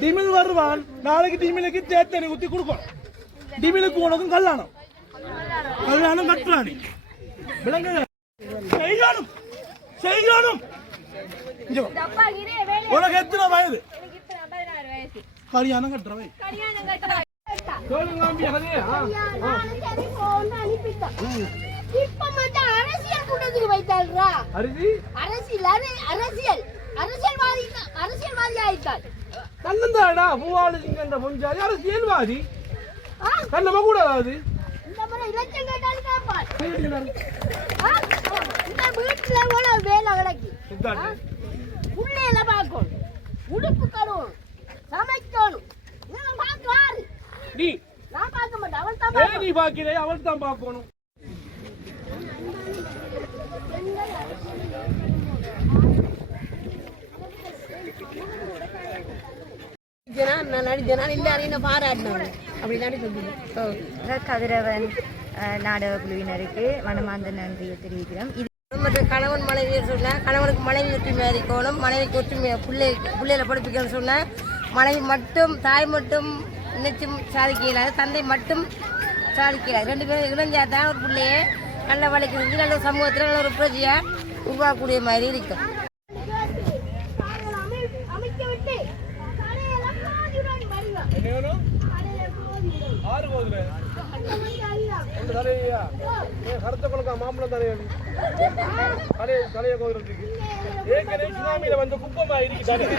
டிமில் வருவான். நாளைக்கு டிமிலுக்கு தேத்தனை ஊத்தி கொடுக்கணும் டிமிலுக்கு உனக்கும் கல்யாணம். கல்யாணம் கட்டுறானி விளங்க செய்யணும். செய்யணும். உனக்கு எத்தனை வயது? கல்யாணம் கட்டுறவை கல்யாணம் கட்டுறா இப்ப மட்டும் அரசியல் வைத்தாள்ரா அரிசி? அரசியல் அர- அரசியல். அரசியல்வாதி அரசியல்வாதி ஆயிட்டாள். கண்ணந்தாடா பூவாளி சிங்கன்ற பொஞ்சாதி அரசியல்வாதி. ஆ, கண்ணமா கூடாது இந்த முறை இலட்சம் கேட்டாலும் கேட்பாள். இந்த வீட்டுல எவ்வளவு வேலை கிடக்கு. புள்ளையில பார்க்கணும். உடுப்பு கழுவணும். சமைக்கணும். இதெல்லாம் பார்க்கலாரு நீ. நான் பார்க்க மாட்டேன். அவன் தான் நீ பாக்கிறே அவள் தான் பார்க்கணும். கதிரவன் நாடக குழுவினருக்கு மனமார்ந்த நன்றியை தெரிவிக்கிறோம். இது மற்றும் கணவன் மனைவி சொன்ன கணவனுக்கு மனைவி ஒற்றுமை இருக்கணும் மனைவிக்கு ஒற்றுமை பிள்ளை பிள்ளைகளை படிப்பிக்கணும்னு சொன்ன மனைவி மட்டும் தாய் மட்டும் நினைச்சும் சாதிக்க இயலாது தந்தை மட்டும் சாதிக்க இயலாது ரெண்டு பேரும் இணைஞ்சா தான் ஒரு பிள்ளைய நல்ல வழிக்கு நல்ல சமூகத்தில் நல்ல ஒரு பிரஜையா உருவாக்கக்கூடிய மாதிரி இருக்கும் என்ன வேணும் ஆறு ஏன் கருத்த குழக்கா மாம்பழம் தலையா நீ தலைய தலைய கோதுறதுக்கு ஏற்கனவே சுனாமியில வந்து குப்பமா இருக்கு